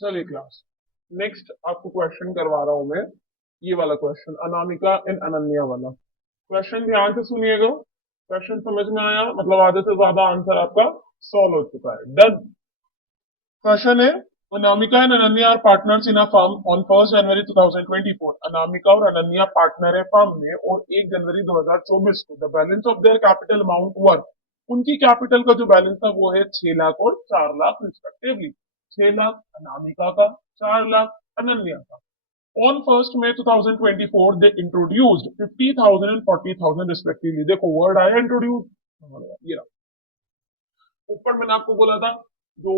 चलिए class, next आपको question करवा रहा हूं मैं। ये वाला क्वेश्चन अनामिका एंड अनन्या वाला क्वेश्चन, ध्यान से सुनिएगा। क्वेश्चन समझ में आया मतलब आधे से ज्यादा आंसर आपका सॉल्व हो चुका है। डन। क्वेश्चन है, Anamika and Ananya are partners in a firm on 1 जनवरी 2024। अनामिका और अनन्या पार्टनर है फर्म में और 1 जनवरी 2024 को the balance of their capital amount were, उनकी कैपिटल का जो बैलेंस था वो है 6 लाख और 4 लाख रिस्पेक्टिवली। 6 लाख अनामिका का, 4 लाख अनन्या का। On 1st May 2024, they introduced 50,000 and 40,000 respectively. देखो वर्ड आया इंट्रोड्यूस, ये रहा। ऊपर मैंने आपको बोला था जो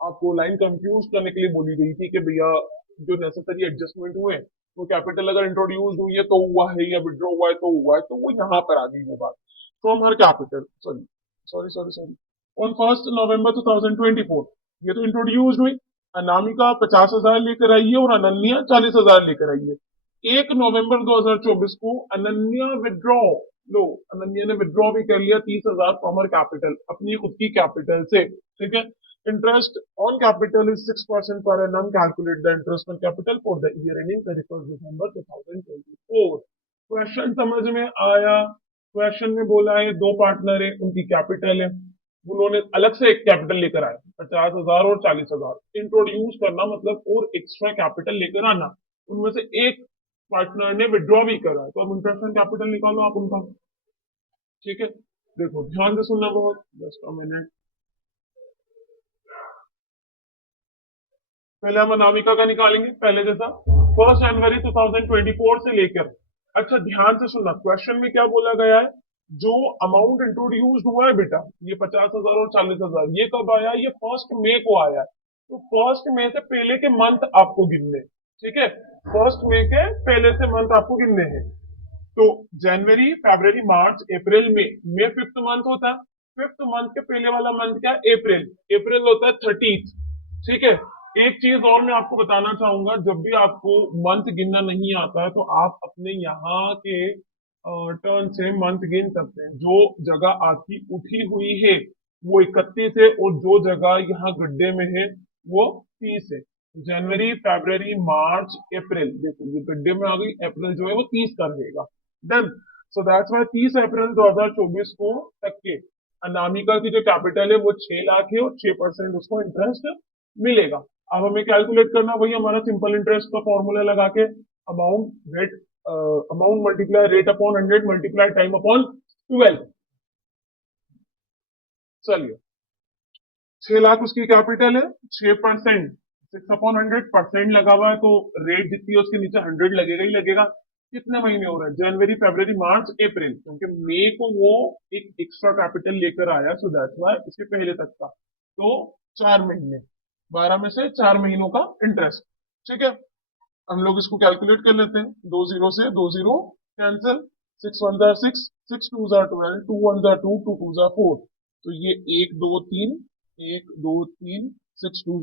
आपको लाइन कंफ्यूज करने के लिए बोली गई थी कि भैया जो नेसेसरी एडजस्टमेंट हुए वो कैपिटल अगर इंट्रोड्यूस हुई है तो हुआ है या विड्रॉ हुआ है तो हुआ है, तो वो यहाँ पर आ गई वो बात। From her capital, sorry sorry sorry sorry, on 1 नवंबर 2024 ये तो इंट्रोड्यूस हुई। अनामिका 50,000 लेकर आई है और अनन्या 40,000 लेकर आई है। 1 नवंबर 2024 को अनन्या विड्रॉ, लो अनन्या ने विड्रॉ भी कर लिया 30,000 फ्रॉम हर कैपिटल, अपनी खुद की कैपिटल से। ठीक है। Interest on capital is 6% per annum. Calculate the interest on capital for the year ending 31 December 2024। Question समझ में आया। क्वेश्चन में बोला है दो पार्टनर है, उनकी कैपिटल है, उन्होंने अलग से एक कैपिटल लेकर आया 50,000 और 40,000। इंट्रोड्यूस करना मतलब और एक्स्ट्रा कैपिटल लेकर आना। उनमें से एक पार्टनर ने विड्रॉ भी करा है, तो अब इंटरेस्ट ऑन कैपिटल निकालो आप उनका। ठीक है, देखो ध्यान से सुनना बहुत, जस्ट अ मिनट। पहले हम अनामिका का निकालेंगे पहले जैसा, 1 जनवरी 2024 से लेकर। अच्छा ध्यान से सुनना, क्वेश्चन में क्या बोला गया है, जो अमाउंट इंट्रोड्यूस हुआ है बेटा ये 50,000 और 40,000, ये कब आया, ये 1 मई को आया है। तो 1 मई से पहले के मंथ आपको गिनने। ठीक है, 1 मई के पहले से मंथ आपको गिनने हैं। तो जनवरी फरवरी मार्च अप्रैल मई 5th मंथ होता है। 5th मंथ के पहले वाला मंथ क्या है, अप्रैल। अप्रैल होता है 30th। ठीक है। एक चीज और मैं आपको बताना चाहूंगा, जब भी आपको मंथ गिनना नहीं आता है तो आप अपने यहाँ के टर्न से मंथ गिन सकते हैं। जो जगह आपकी उठी हुई है वो 31 है और जो जगह यहाँ गड्ढे में है वो 30 है। जनवरी फरवरी मार्च अप्रैल, देखो ये गड्ढे में आ गई, अप्रैल जो है वो 30 का रहेगा। डन। सो दैट्स वाई 30 अप्रैल 2024 को तक के अनामिका की जो कैपिटल है वो 6 लाख है और 6% उसको इंटरेस्ट मिलेगा। अब हमें कैलकुलेट करना वही हमारा सिंपल इंटरेस्ट का फॉर्मूला लगा के, amount rate, amount multiply rate upon 100 multiply time upon 12। चलिए 6 लाख उसकी कैपिटल है, 6%, 6/100% लगा हुआ है तो रेट जितनी है उसके नीचे 100 लगेगा ही लगेगा। कितने महीने हो रहे हैं, जनवरी फरवरी मार्च अप्रैल, क्योंकि मई को वो एक एक्स्ट्रा कैपिटल लेकर आया, सो दैट्स व्हाई इसके पहले तक का। तो 4 महीने, 12 में से 4 महीनों का इंटरेस्ट। ठीक है, हम लोग इसको कैलकुलेट कर लेते हैं। 2 जीरो से 2 जीरो कैंसिल, 6 1 6, 6 2 12, 2 1 2, 2 2 4। तो ये 1 2 3, 1 2 3, 6 2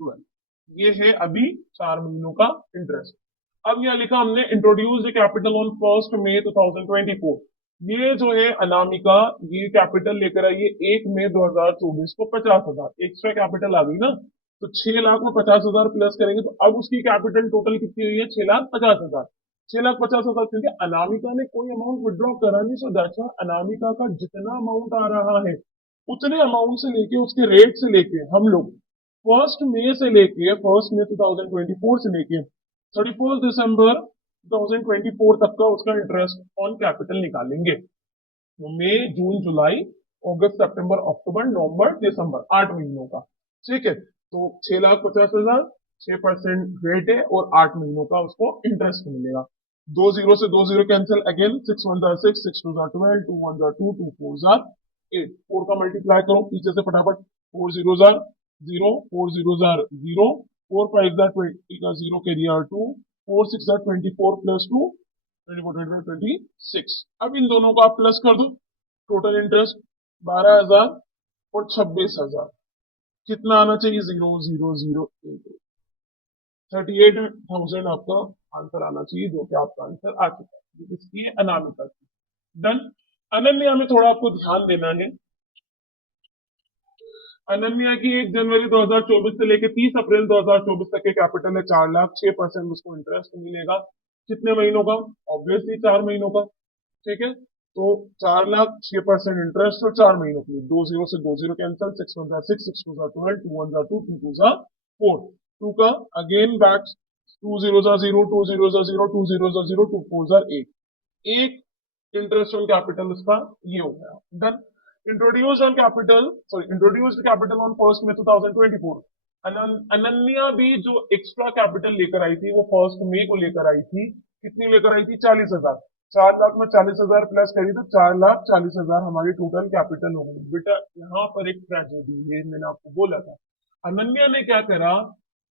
12, ये है अभी 4 महीनों का इंटरेस्ट। अब यह लिखा हमने इंट्रोड्यूस कैपिटल ऑन 1 मई 2024। ये जो है अनामिका, ये कैपिटल लेकर आई है 1 मई 2024 को 50,000 एक्स्ट्रा कैपिटल आ गई ना। तो 6 लाख में 50,000 प्लस करेंगे तो अब उसकी कैपिटल टोटल कितनी हुई है, 6,50,000। 6,50,000, क्योंकि अनामिका ने कोई अमाउंट विड्रॉ करा नहीं, सो दैट्स व्हाई अनामिका का जितना अमाउंट आ रहा है उतने अमाउंट से लेके उसके रेट से लेके हम लोग 1 मई से लेके 1 मई 2024 से लेके 31 दिसंबर 2024 तक का उसका इंटरेस्ट ऑन कैपिटल निकालेंगे। तो मई जून जुलाई अगस्त सितंबर अक्टूबर नवंबर दिसंबर, 8 महीनों का। ठीक है, तो 6,50,000, 6% रेट है और 8 महीनों का उसको इंटरेस्ट मिलेगा। 2 जीरो से 2 जीरो कैंसिल, अगेन 6 1 6, 6 2 12, 2 1 2, 2 4 8, 4 का मल्टीप्लाई करो पीछे से फटाफट, 4 0 0, 4 0 0, 4 5 20 का 0 कैरी आर 2, 4 6 24 प्लस 2 24 26। अब इन दोनों को आप प्लस कर दो, टोटल इंटरेस्ट 12,000 और 26,000, कितना आना चाहिए, 0 0 0 38,000 आपका आंसर आना चाहिए, जो कि आपका आंसर आ चुका है। इसकी है अनामिका की। डन। अनन्या में थोड़ा आपको ध्यान देना है। अनन्या की 1 जनवरी 2024 से लेके 30 अप्रैल 2024 तक के कैपिटल है 4 लाख, 6% उसको इंटरेस्ट मिलेगा। कितने महीनों का? ऑब्वियसली 4 महीनों का। ठीक है, तो 4 लाख 6% इंटरेस्ट और 4 महीनों के लिए। 20 से 20 कैंसिल, 6 1 6, 6 2 12, 2 1 2, 2 2 4, 2 का अगेन बैक, 2 0 0, 2 0 0, 2 0 0, 2 4 8, एक इंटरेस्ट ऑन कैपिटल उसका ये हो गया डन। इंट्रोड्यूस्ड कैपिटल ऑन 1 मई 2024। अनन्या भी जो एक्स्ट्रा कैपिटल लेकर आई थी वो 1 मई को लेकर आई थी। कितनी लेकर आई थी? 40,000। 4 लाख में 40,000 प्लस करी तो 4,40,000 हमारी टोटल कैपिटल हो गई। बेटा यहाँ पर एक ट्रेजेडी है, मैंने आपको बोला था। अनन्या ने क्या करा,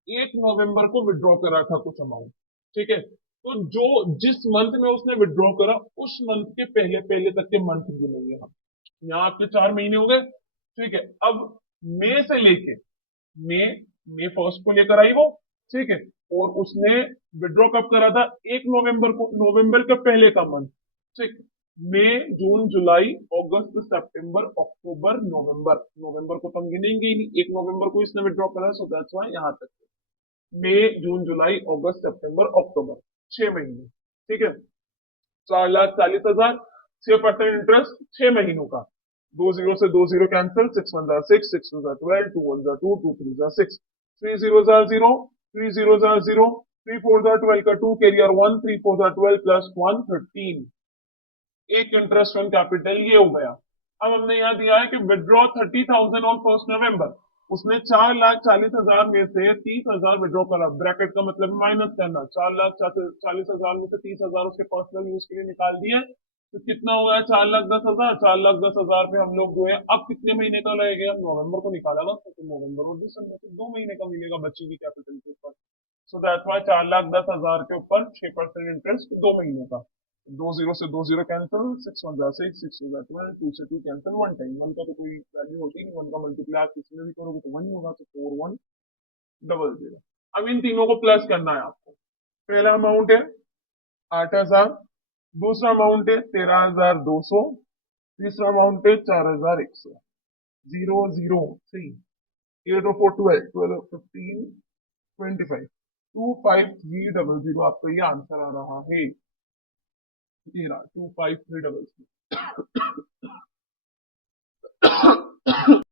1 नवंबर को विड्रॉ करा था कुछ अमाउंट। ठीक है, तो जो जिस मंथ में उसने विड्रॉ करा उस मंथ के पहले पहले तक के मंथ गिनेंगे हम। यहाँ आपके 4 महीने हो गए। ठीक है, अब मई से लेके मई मई फर्स्ट को लेकर आई वो। ठीक है, और उसने विड्रॉ कब करा था? 1 नवंबर को, नवंबर के पहले का मंथ। ठीक, मई जून जुलाई अगस्त सितंबर अक्टूबर नवंबर, नवंबर को तो हम गिनेंगे ही नहीं, 1 नवंबर को इसने विड्रॉ करा, सो दैट्स व्हाई यहाँ तक मई जून जुलाई अगस्त सितंबर अक्टूबर 6 महीने। ठीक है, 4,40,000, 6% इंटरेस्ट 6 महीनों का। 20 से 20 कैंसिल, 6 1 6, 6 2 12, 2 1 2, 2 3 6, 3 0 0, 3 0 0, 3 4 12 का 2 कैरियर 1, 3 4 12 प्लस 1 13। एक इंटरेस्ट ऑन कैपिटल ये हो गया। अब हमने यहाँ दिया है कि विड्रॉ 30,000 ऑन 1 नवंबर। उसने 4,40,000 में से 30,000 विड्रॉ करा, ब्रैकेट का मतलब माइनस करना। 4,40,000 में से 30,000 उसके पर्सनल यूज के लिए निकाल दिए, तो कितना हो गया? 4,10,000। 4,10,000 पे हम लोग जो है अब कितने महीने का रह गया? नवंबर को निकाला ना, तो नवंबर और दिसंबर के 2 महीने का मिलेगा बच्ची की कैपिटल के ऊपर। सो दैट्स वाई 4,10,000 के ऊपर 6% इंटरेस्ट 2 महीने का। 20 से 20 कैंसिल, 6 1 6, 6 2 12, 2 से 2 कैंसिल, 1 टाइम। 1 का तो कोई वैल्यू होती नहीं, 1 का मल्टीप्लाई आप किसी में भी करोगे तो 1 ही होगा, तो 4100। अब इन तीनों को प्लस करना है आपको। पहला अमाउंट है 8,000, दूसरा अमाउंट है 13,200, तीसरा अमाउंट है 4,100। 0 0 3, 8 4 12, 12 15, 25, 25300 आपका ये आंसर आ रहा है। ये रहा 25300।